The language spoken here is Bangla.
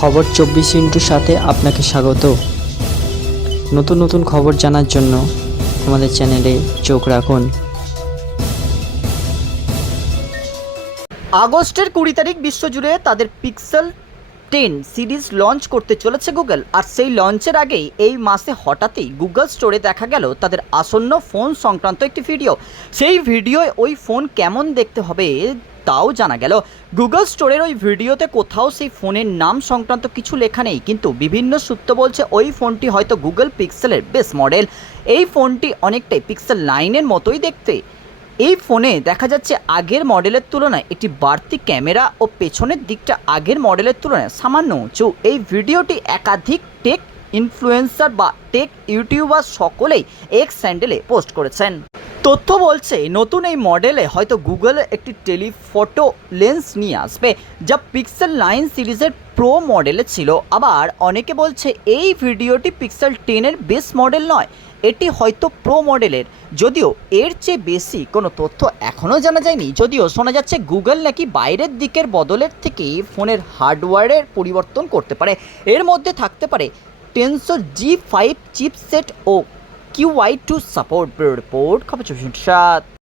খবর চব্বিশ ইন্টুর সাথে আপনাকে স্বাগত। নতুন নতুন খবর জানার জন্য আমাদের চ্যানেলে চোখ রাখুন। আগস্টের কুড়ি তারিখ বিশ্বজুড়ে তাদের পিক্সেল টেন সিরিজ লঞ্চ করতে চলেছে গুগল আর সেই লঞ্চের আগেই এই মাসে হঠাৎই গুগল স্টোরে দেখা গেল তাদের আসন্ন ফোন সংক্রান্ত একটি ভিডিও। সেই ভিডিওয় ওই ফোন কেমন দেখতে হবে তাও জানা গেল গুগল স্টোরের ওই ভিডিওতে কোথাও সেই ফোনের নাম সংক্রান্ত কিছু লেখা নেই, কিন্তু বিভিন্ন সূত্র বলছে ওই ফোনটি হয়তো গুগল পিক্সেলের বেস মডেল এই ফোনটি অনেকটাই পিক্সেল নাইনের মতোই দেখতে। এই ফোনে দেখা যাচ্ছে আগের মডেলের তুলনায় একটি বাড়তি ক্যামেরা ও পেছনের দিকটা আগের মডেলের তুলনায় সামান্য উঁচু। এই ভিডিওটি একাধিক টেক ইনফ্লুয়েন্সার বা টেক ইউটিউবার সকলেই এক্স স্যান্ডেলে পোস্ট করেছেন। তথ্য বলছে, নতুন এই মডেলে হয়তো গুগল একটি টেলিফটো লেন্স নিয়ে আসবে, যা পিক্সেল নাইন সিরিজের প্রো মডেলে ছিল। আবার অনেকে বলছে, এই ভিডিওটি পিক্সেল টেনের বেস মডেল নয়, এটি হয়তো প্রো মডেলের যদিও এর চেয়ে বেশি কোনো তথ্য এখনও জানা যায়নি। যদিও শোনা যাচ্ছে গুগল নাকি বাইরের দিকের বদলের থেকে ফোনের হার্ডওয়্যারের পরিবর্তন করতে পারে। এর মধ্যে থাকতে পারে টেনসো জি ফাইভ চিপসেট ও ওয়াই টু সাপোর্ট রিপোর্ট খবর চব্বিশ সাত